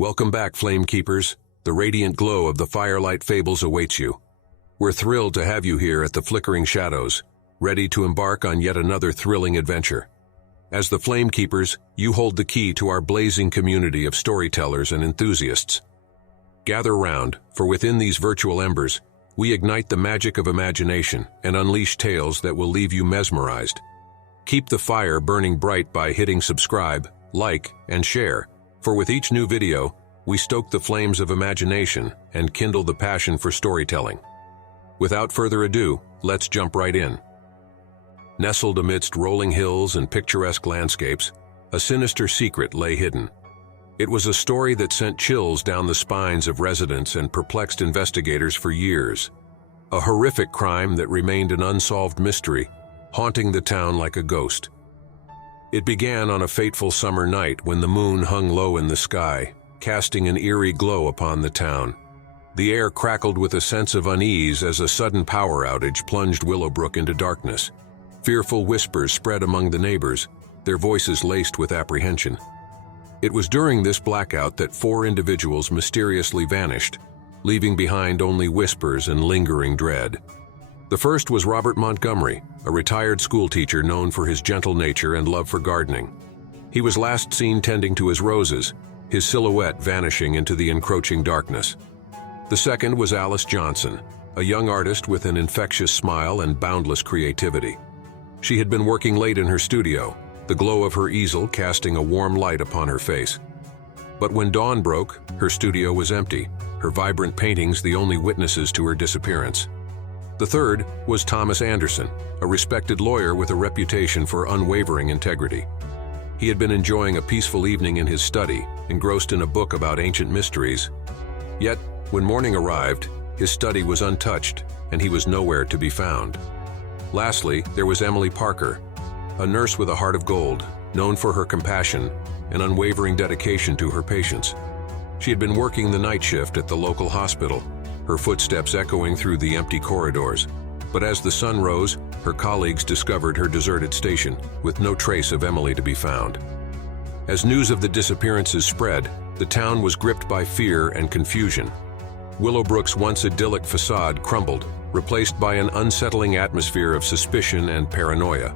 Welcome back, Flame Keepers. The radiant glow of the Firelight Fables awaits you. We're thrilled to have you here at the Flickering Shadows, ready to embark on yet another thrilling adventure. As the Flame Keepers, you hold the key to our blazing community of storytellers and enthusiasts. Gather round, for within these virtual embers, we ignite the magic of imagination and unleash tales that will leave you mesmerized. Keep the fire burning bright by hitting subscribe, like, and share, for with each new video, we stoke the flames of imagination and kindle the passion for storytelling. Without further ado, let's jump right in. Nestled amidst rolling hills and picturesque landscapes, a sinister secret lay hidden. It was a story that sent chills down the spines of residents and perplexed investigators for years. A horrific crime that remained an unsolved mystery, haunting the town like a ghost. It began on a fateful summer night when the moon hung low in the sky, casting an eerie glow upon the town. The air crackled with a sense of unease as a sudden power outage plunged Willowbrook into darkness. Fearful whispers spread among the neighbors, their voices laced with apprehension. It was during this blackout that 4 individuals mysteriously vanished, leaving behind only whispers and lingering dread. The first was Robert Montgomery, a retired schoolteacher known for his gentle nature and love for gardening. He was last seen tending to his roses, his silhouette vanishing into the encroaching darkness. The second was Alice Johnson, a young artist with an infectious smile and boundless creativity. She had been working late in her studio, the glow of her easel casting a warm light upon her face. But when dawn broke, her studio was empty, her vibrant paintings the only witnesses to her disappearance. The third was Thomas Anderson, a respected lawyer with a reputation for unwavering integrity. He had been enjoying a peaceful evening in his study, engrossed in a book about ancient mysteries. Yet, when morning arrived, his study was untouched, and he was nowhere to be found. Lastly, there was Emily Parker, a nurse with a heart of gold, known for her compassion and unwavering dedication to her patients. She had been working the night shift at the local hospital, her footsteps echoing through the empty corridors. But as the sun rose, her colleagues discovered her deserted station, with no trace of Emily to be found. As news of the disappearances spread, the town was gripped by fear and confusion. Willowbrook's once idyllic facade crumbled, replaced by an unsettling atmosphere of suspicion and paranoia.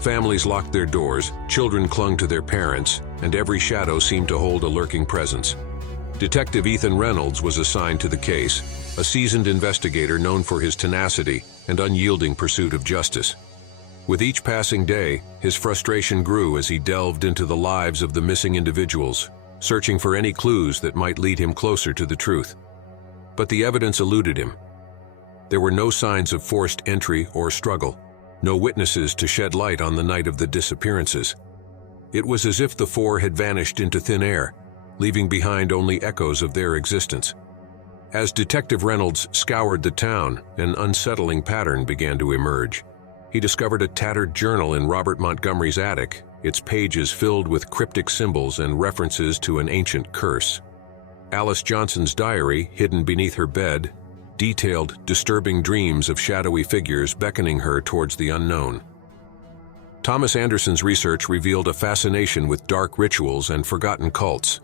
Families locked their doors, children clung to their parents, and every shadow seemed to hold a lurking presence. Detective Ethan Reynolds was assigned to the case, a seasoned investigator known for his tenacity and unyielding pursuit of justice. With each passing day, his frustration grew as he delved into the lives of the missing individuals, searching for any clues that might lead him closer to the truth. But the evidence eluded him. There were no signs of forced entry or struggle, no witnesses to shed light on the night of the disappearances. It was as if the 4 had vanished into thin air, leaving behind only echoes of their existence. As Detective Reynolds scoured the town, an unsettling pattern began to emerge. He discovered a tattered journal in Robert Montgomery's attic, its pages filled with cryptic symbols and references to an ancient curse. Alice Johnson's diary, hidden beneath her bed, detailed disturbing dreams of shadowy figures beckoning her towards the unknown. Thomas Anderson's research revealed a fascination with dark rituals and forgotten cults.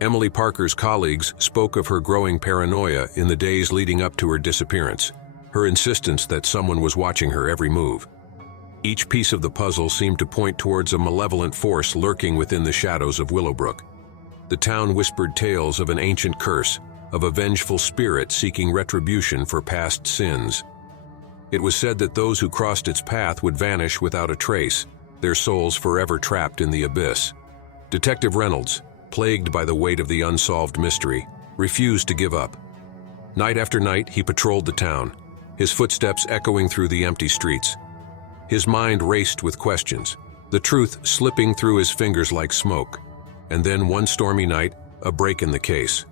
Emily Parker's colleagues spoke of her growing paranoia in the days leading up to her disappearance, her insistence that someone was watching her every move. Each piece of the puzzle seemed to point towards a malevolent force lurking within the shadows of Willowbrook. The town whispered tales of an ancient curse, of a vengeful spirit seeking retribution for past sins. It was said that those who crossed its path would vanish without a trace, their souls forever trapped in the abyss. Detective Reynolds, plagued by the weight of the unsolved mystery, refused to give up. Night after night, he patrolled the town, his footsteps echoing through the empty streets. His mind raced with questions, the truth slipping through his fingers like smoke. And then one stormy night, a break in the case.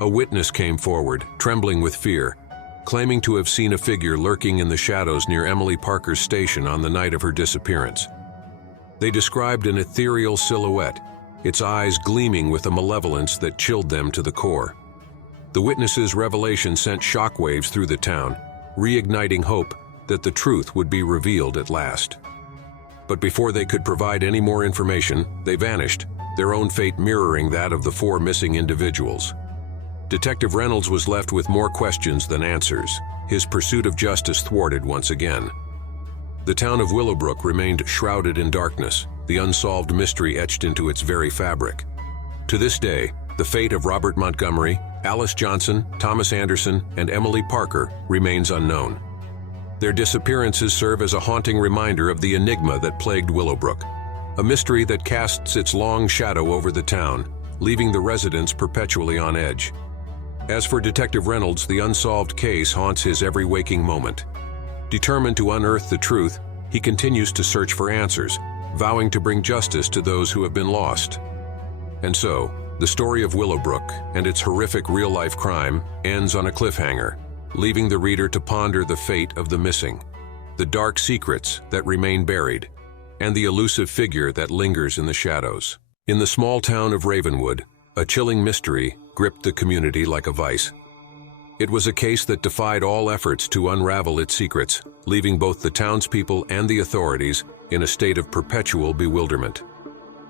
A witness came forward, trembling with fear, claiming to have seen a figure lurking in the shadows near Emily Parker's station on the night of her disappearance. They described an ethereal silhouette, its eyes gleaming with a malevolence that chilled them to the core. The witness's revelation sent shockwaves through the town, reigniting hope that the truth would be revealed at last. But before they could provide any more information, they vanished, their own fate mirroring that of the four missing individuals. Detective Reynolds was left with more questions than answers, his pursuit of justice thwarted once again. The town of Willowbrook remained shrouded in darkness, the unsolved mystery etched into its very fabric. To this day, the fate of Robert Montgomery, Alice Johnson, Thomas Anderson, and Emily Parker remains unknown. Their disappearances serve as a haunting reminder of the enigma that plagued Willowbrook, a mystery that casts its long shadow over the town, leaving the residents perpetually on edge. As for Detective Reynolds, the unsolved case haunts his every waking moment. Determined to unearth the truth, he continues to search for answers, vowing to bring justice to those who have been lost. And so, the story of Willowbrook and its horrific real-life crime ends on a cliffhanger, leaving the reader to ponder the fate of the missing, the dark secrets that remain buried, and the elusive figure that lingers in the shadows. In the small town of Ravenwood, a chilling mystery gripped the community like a vice. It was a case that defied all efforts to unravel its secrets, leaving both the townspeople and the authorities in a state of perpetual bewilderment.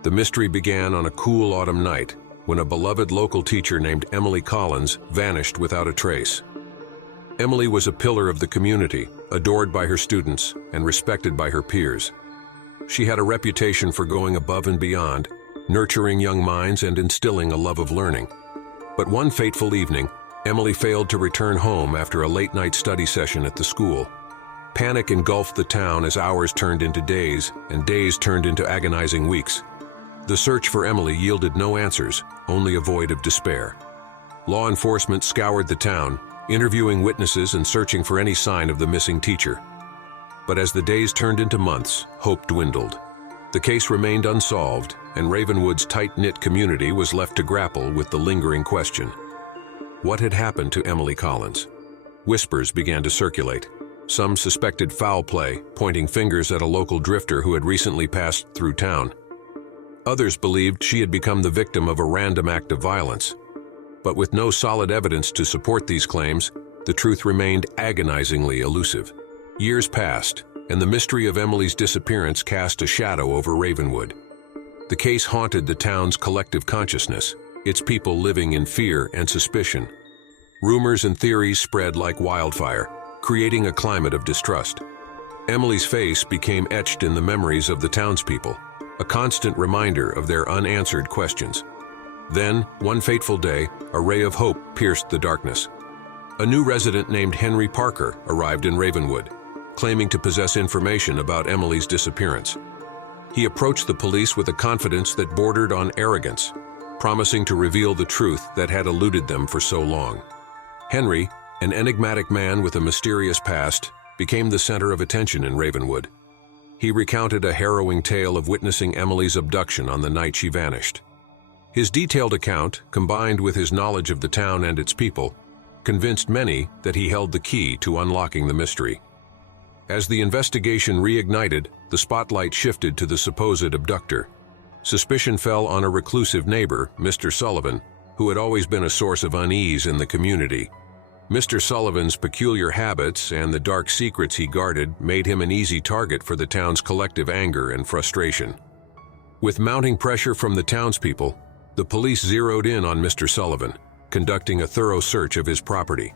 The mystery began on a cool autumn night when a beloved local teacher named Emily Collins vanished without a trace. Emily was a pillar of the community, adored by her students and respected by her peers. She had a reputation for going above and beyond, nurturing young minds and instilling a love of learning. But one fateful evening, Emily failed to return home after a late-night study session at the school. Panic engulfed the town as hours turned into days, and days turned into agonizing weeks. The search for Emily yielded no answers, only a void of despair. Law enforcement scoured the town, interviewing witnesses and searching for any sign of the missing teacher. But as the days turned into months, hope dwindled. The case remained unsolved, and Ravenwood's tight-knit community was left to grapple with the lingering question: what had happened to Emily Collins? Whispers began to circulate. Some suspected foul play, pointing fingers at a local drifter who had recently passed through town. Others believed she had become the victim of a random act of violence. But with no solid evidence to support these claims, the truth remained agonizingly elusive. Years passed, and the mystery of Emily's disappearance cast a shadow over Ravenwood. The case haunted the town's collective consciousness, its people living in fear and suspicion. Rumors and theories spread like wildfire, creating a climate of distrust. Emily's face became etched in the memories of the townspeople, a constant reminder of their unanswered questions. Then, one fateful day, a ray of hope pierced the darkness. A new resident named Henry Parker arrived in Ravenwood, claiming to possess information about Emily's disappearance. He approached the police with a confidence that bordered on arrogance, promising to reveal the truth that had eluded them for so long. Henry, an enigmatic man with a mysterious past, became the center of attention in Ravenwood. He recounted a harrowing tale of witnessing Emily's abduction on the night she vanished. His detailed account, combined with his knowledge of the town and its people, convinced many that he held the key to unlocking the mystery. As the investigation reignited, the spotlight shifted to the supposed abductor. Suspicion fell on a reclusive neighbor, Mr. Sullivan, who had always been a source of unease in the community. Mr. Sullivan's peculiar habits and the dark secrets he guarded made him an easy target for the town's collective anger and frustration. With mounting pressure from the townspeople, the police zeroed in on Mr. Sullivan, conducting a thorough search of his property.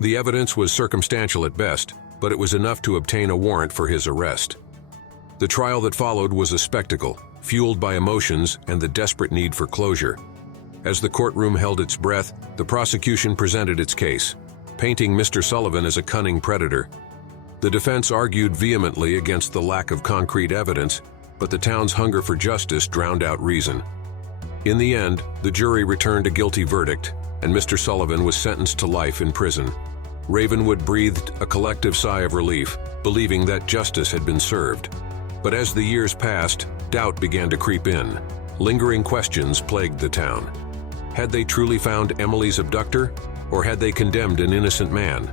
The evidence was circumstantial at best, but it was enough to obtain a warrant for his arrest. The trial that followed was a spectacle, fueled by emotions and the desperate need for closure. As the courtroom held its breath, the prosecution presented its case, painting Mr. Sullivan as a cunning predator. The defense argued vehemently against the lack of concrete evidence, but the town's hunger for justice drowned out reason. In the end, the jury returned a guilty verdict, and Mr. Sullivan was sentenced to life in prison. Ravenwood breathed a collective sigh of relief, believing that justice had been served. But as the years passed, doubt began to creep in. Lingering questions plagued the town. Had they truly found Emily's abductor, or had they condemned an innocent man?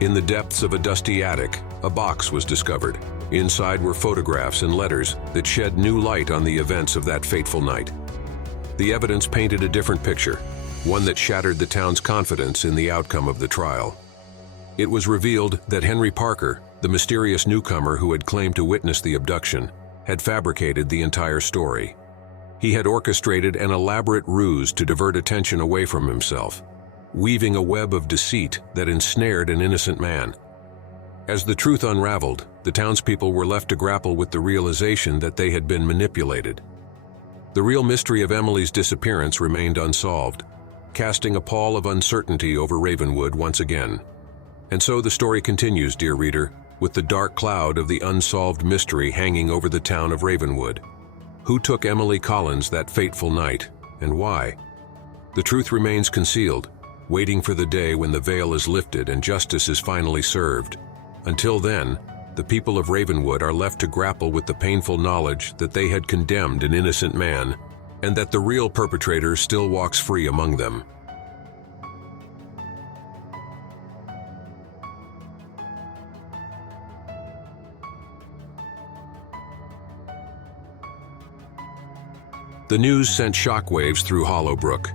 In the depths of a dusty attic, a box was discovered. Inside were photographs and letters that shed new light on the events of that fateful night. The evidence painted a different picture, one that shattered the town's confidence in the outcome of the trial. It was revealed that Henry Parker, the mysterious newcomer who had claimed to witness the abduction, had fabricated the entire story. He had orchestrated an elaborate ruse to divert attention away from himself, weaving a web of deceit that ensnared an innocent man. As the truth unraveled, the townspeople were left to grapple with the realization that they had been manipulated. The real mystery of Emily's disappearance remained unsolved, casting a pall of uncertainty over Ravenwood once again. And so the story continues, dear reader, with the dark cloud of the unsolved mystery hanging over the town of Ravenwood. Who took Emily Collins that fateful night, and why? The truth remains concealed, waiting for the day when the veil is lifted and justice is finally served. Until then, the people of Ravenwood are left to grapple with the painful knowledge that they had condemned an innocent man, and that the real perpetrator still walks free among them. The news sent shockwaves through Hollowbrook.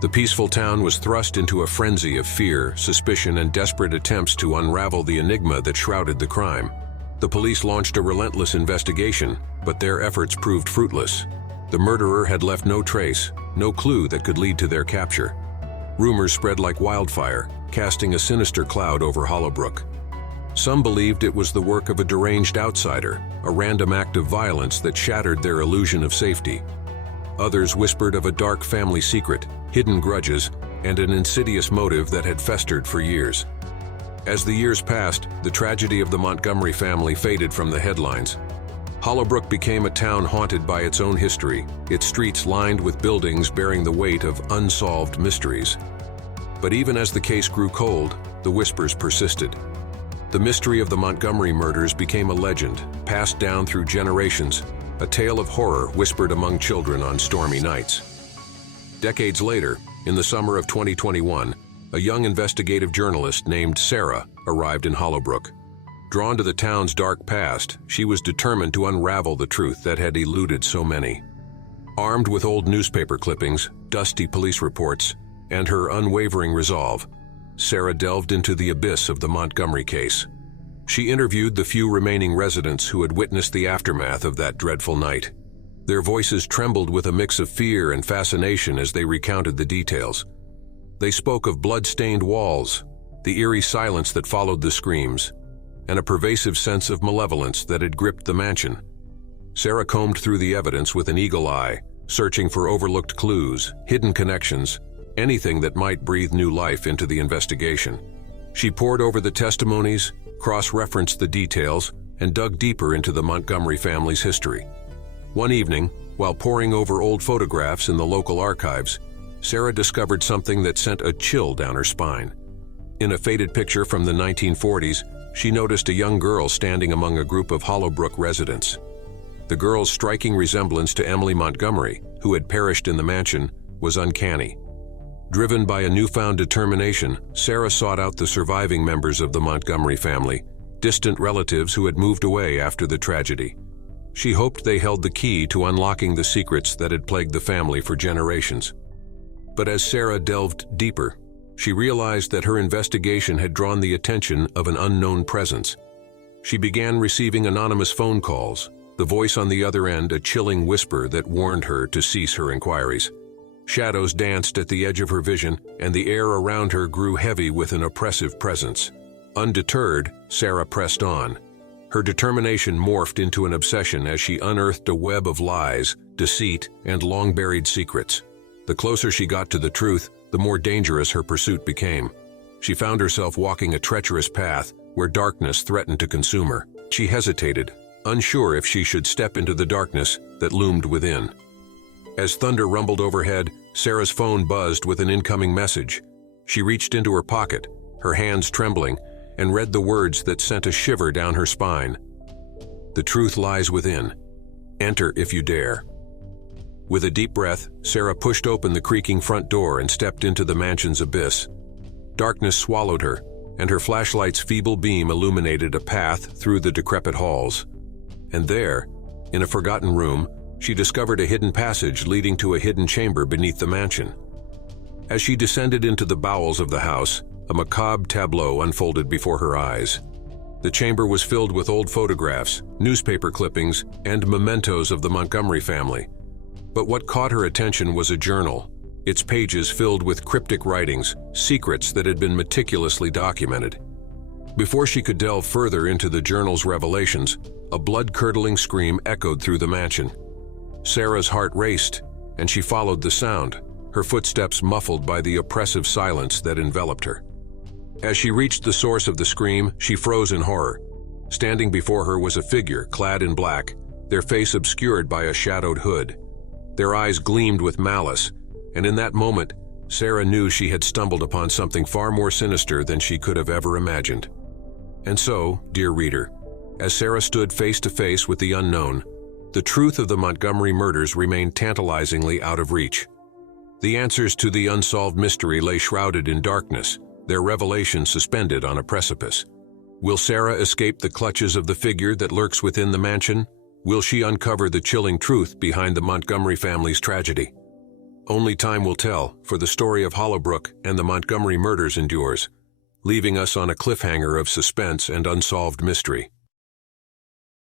The peaceful town was thrust into a frenzy of fear, suspicion, and desperate attempts to unravel the enigma that shrouded the crime. The police launched a relentless investigation, but their efforts proved fruitless. The murderer had left no trace, no clue that could lead to their capture. Rumors spread like wildfire, casting a sinister cloud over Hollowbrook. Some believed it was the work of a deranged outsider, a random act of violence that shattered their illusion of safety. Others whispered of a dark family secret, hidden grudges, and an insidious motive that had festered for years. As the years passed, the tragedy of the Montgomery family faded from the headlines. Hollowbrook became a town haunted by its own history, its streets lined with buildings bearing the weight of unsolved mysteries. But even as the case grew cold, the whispers persisted. The mystery of the Montgomery murders became a legend, passed down through generations, a tale of horror whispered among children on stormy nights. Decades later, in the summer of 2021, a young investigative journalist named Sarah arrived in Hollowbrook. Drawn to the town's dark past, she was determined to unravel the truth that had eluded so many. Armed with old newspaper clippings, dusty police reports, and her unwavering resolve, Sarah delved into the abyss of the Montgomery case. She interviewed the few remaining residents who had witnessed the aftermath of that dreadful night. Their voices trembled with a mix of fear and fascination as they recounted the details. They spoke of blood-stained walls, the eerie silence that followed the screams, and a pervasive sense of malevolence that had gripped the mansion. Sarah combed through the evidence with an eagle eye, searching for overlooked clues, hidden connections, anything that might breathe new life into the investigation. She pored over the testimonies, cross-referenced the details, and dug deeper into the Montgomery family's history. One evening, while poring over old photographs in the local archives, Sarah discovered something that sent a chill down her spine. In a faded picture from the 1940s, she noticed a young girl standing among a group of Hollowbrook residents. The girl's striking resemblance to Emily Montgomery, who had perished in the mansion, was uncanny. Driven by a newfound determination, Sarah sought out the surviving members of the Montgomery family, distant relatives who had moved away after the tragedy. She hoped they held the key to unlocking the secrets that had plagued the family for generations. But as Sarah delved deeper, she realized that her investigation had drawn the attention of an unknown presence. She began receiving anonymous phone calls, the voice on the other end a chilling whisper that warned her to cease her inquiries. Shadows danced at the edge of her vision, and the air around her grew heavy with an oppressive presence. Undeterred, Sarah pressed on. Her determination morphed into an obsession as she unearthed a web of lies, deceit, and long-buried secrets. The closer she got to the truth, the more dangerous her pursuit became. She found herself walking a treacherous path where darkness threatened to consume her. She hesitated, unsure if she should step into the darkness that loomed within. As thunder rumbled overhead, Sarah's phone buzzed with an incoming message. She reached into her pocket, her hands trembling, and read the words that sent a shiver down her spine. "The truth lies within. Enter if you dare." With a deep breath, Sarah pushed open the creaking front door and stepped into the mansion's abyss. Darkness swallowed her, and her flashlight's feeble beam illuminated a path through the decrepit halls. And there, in a forgotten room, she discovered a hidden passage leading to a hidden chamber beneath the mansion. As she descended into the bowels of the house, a macabre tableau unfolded before her eyes. The chamber was filled with old photographs, newspaper clippings, and mementos of the Montgomery family. But what caught her attention was a journal, its pages filled with cryptic writings, secrets that had been meticulously documented. Before she could delve further into the journal's revelations, a blood-curdling scream echoed through the mansion. Sarah's heart raced, and she followed the sound, her footsteps muffled by the oppressive silence that enveloped her. As she reached the source of the scream, she froze in horror. Standing before her was a figure clad in black, their face obscured by a shadowed hood. Their eyes gleamed with malice, and in that moment, Sarah knew she had stumbled upon something far more sinister than she could have ever imagined. And so, dear reader, as Sarah stood face to face with the unknown, the truth of the Montgomery murders remained tantalizingly out of reach. The answers to the unsolved mystery lay shrouded in darkness, their revelation suspended on a precipice. Will Sarah escape the clutches of the figure that lurks within the mansion? Will she uncover the chilling truth behind the Montgomery family's tragedy? Only time will tell, for the story of Hollowbrook and the Montgomery murders endures, leaving us on a cliffhanger of suspense and unsolved mystery.